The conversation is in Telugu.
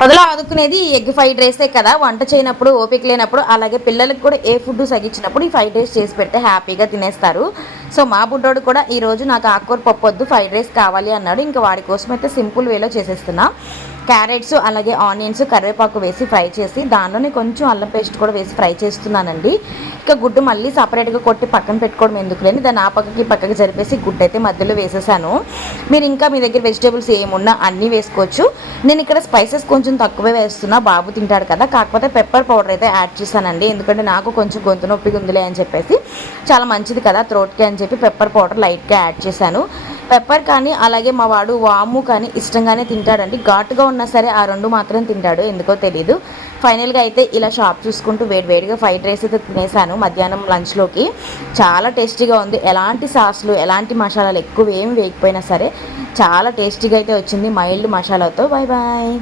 మొదలు ఆదుకునేది ఈ ఎగ్ ఫ్రైడ్ రైసే కదా. వంట చేయనప్పుడు, ఓపిక లేనప్పుడు, అలాగే పిల్లలకి కూడా ఏ ఫుడ్ సగించినప్పుడు ఈ ఫ్రైడ్ రైస్ చేసి పెడితే హ్యాపీగా తినేస్తారు. సో మా బుడ్డోడు కూడా ఈరోజు నాకు ఆకుకూర పప్పు వద్దు, ఫ్రైడ్ రైస్ కావాలి అన్నాడు. ఇంకా వాడి కోసం అయితే సింపుల్ వేలో చేసేస్తున్నా. క్యారెట్స్ అలాగే ఆనియన్స్ కరివేపాకు వేసి ఫ్రై చేసి దానిలోనే కొంచెం అల్లం పేస్ట్ కూడా వేసి ఫ్రై చేస్తున్నానండి. ఇక గుడ్డు మళ్ళీ సపరేట్గా కొట్టి పక్కన పెట్టుకోవడం ఎందుకులేని దాన్ని ఆ పక్కకి పక్కకి జరిపేసి గుడ్డు అయితే మధ్యలో వేసేసాను. మీరు ఇంకా మీ దగ్గర వెజిటేబుల్స్ ఏమున్నా అన్నీ వేసుకోవచ్చు. నేను ఇక్కడ స్పైసెస్ కొంచెం తక్కువే వేస్తున్నా, బాబు తింటాడు కదా. కాకపోతే పెప్పర్ పౌడర్ అయితే యాడ్ చేశానండి, ఎందుకంటే నాకు కొంచెం గొంతు నొప్పిగా ఉందిలే అని చెప్పేసి, చాలా మంచిది కదా థ్రోట్కి అని చెప్పి పెప్పర్ పౌడర్ లైట్గా యాడ్ చేశాను. పెప్పర్ కానీ అలాగే మా వాడు వాము కానీ ఇష్టంగానే తింటాడండి. ఘాటుగా ఉన్నా సరే ఆ రెండు మాత్రం తింటాడు, ఎందుకో తెలీదు. ఫైనల్గా అయితే ఇలా షాప్ చూసుకుంటూ వేడివేడిగా ఫ్రైడ్ రైస్ అయితే తినేసాను మధ్యాహ్నం లంచ్లోకి. చాలా టేస్టీగా ఉంది. ఎలాంటి సాస్లు ఎలాంటి మసాలాలు ఎక్కువ ఏమి వేయకపోయినా సరే చాలా టేస్టీగా అయితే వచ్చింది మైల్డ్ మసాలాతో. Bye bye.